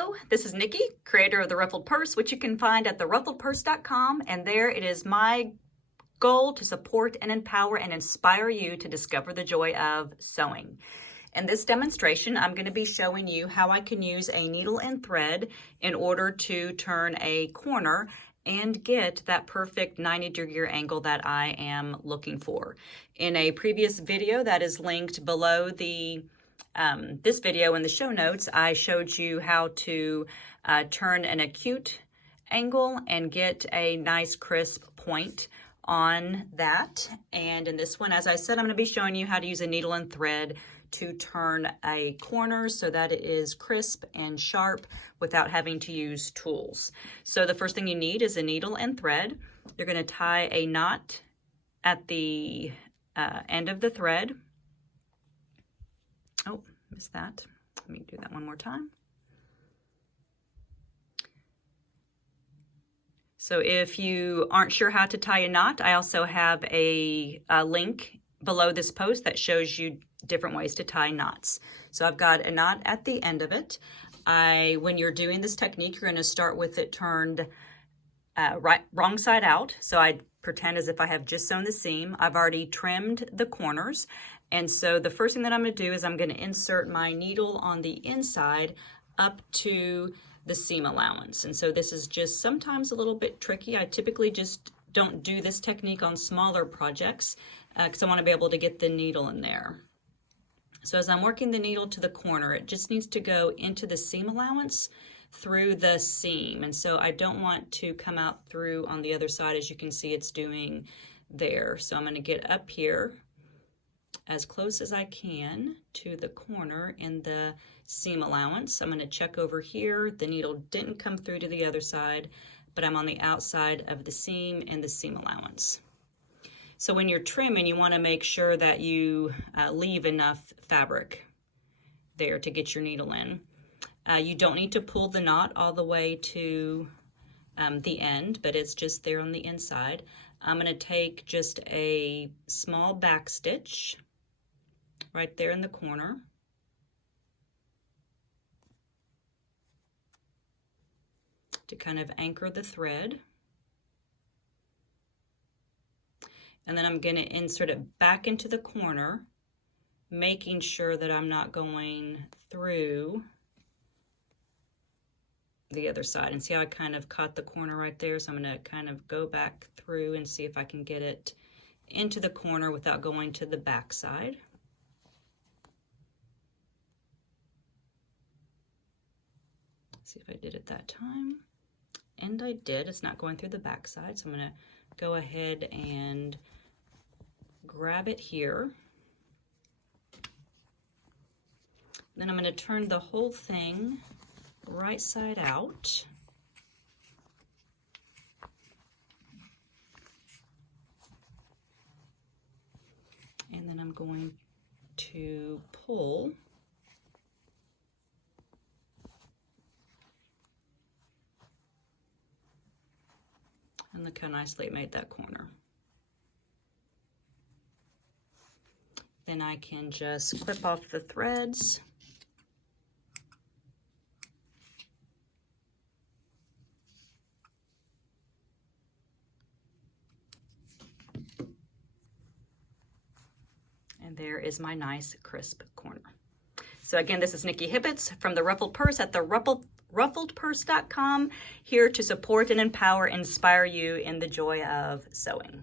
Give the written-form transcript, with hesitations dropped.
Hello, this is Nikki, creator of The Ruffled Purse, which you can find at theruffledpurse.com, and there it is my goal to support and empower and inspire you to discover the joy of sewing. In this demonstration, I'm going to be showing you how I can use a needle and thread in order to turn a corner and get that perfect 90-degree angle that I am looking for. In a previous video that is linked below this video in the show notes, I showed you how to turn an acute angle and get a nice crisp point on that. And in this one, as I said, I'm going to be showing you how to use a needle and thread to turn a corner so that it is crisp and sharp without having to use tools. So the first thing you need is a needle and thread. You're going to tie a knot at the end of the thread. Oh, missed that. Let me do that one more time. So if you aren't sure how to tie a knot, I also have a link below this post that shows you different ways to tie knots. So I've got a knot at the end of it. When you're doing this technique, you're going to start with it turned wrong side out. So I pretend as if I have just sewn the seam. I've already trimmed the corners. And so the first thing that I'm going to do is I'm going to insert my needle on the inside up to the seam allowance. And so this is just sometimes a little bit tricky. I typically just don't do this technique on smaller projects because I want to be able to get the needle in there. So as I'm working the needle to the corner, it just needs to go into the seam allowance through the seam. And so I don't want to come out through on the other side, as you can see it's doing there. So I'm going to get up here as close as I can to the corner in the seam allowance. I'm going to check over here. The needle didn't come through to the other side, but I'm on the outside of the seam in the seam allowance. So when you're trimming, you want to make sure that you leave enough fabric there to get your needle in. You don't need to pull the knot all the way to the end, but it's just there on the inside. I'm going to take just a small back stitch right there in the corner. To kind of anchor the thread. And then I'm going to insert it back into the corner, making sure that I'm not going through the other side. And see how I kind of caught the corner right there? So I'm going to kind of go back through and see if I can get it into the corner without going to the back side. See if I did it that time. And I did. It's not going through the back side, so I'm going to go ahead and grab it here. Then I'm going to turn the whole thing right side out. And then I'm going to pull and look how nicely it made that corner. Then I can just clip off the threads. And there is my nice crisp corner. So again, this is Nikki Hibbets from The Ruffled Purse at theruffledpurse.com, here to support and empower, inspire you in the joy of sewing.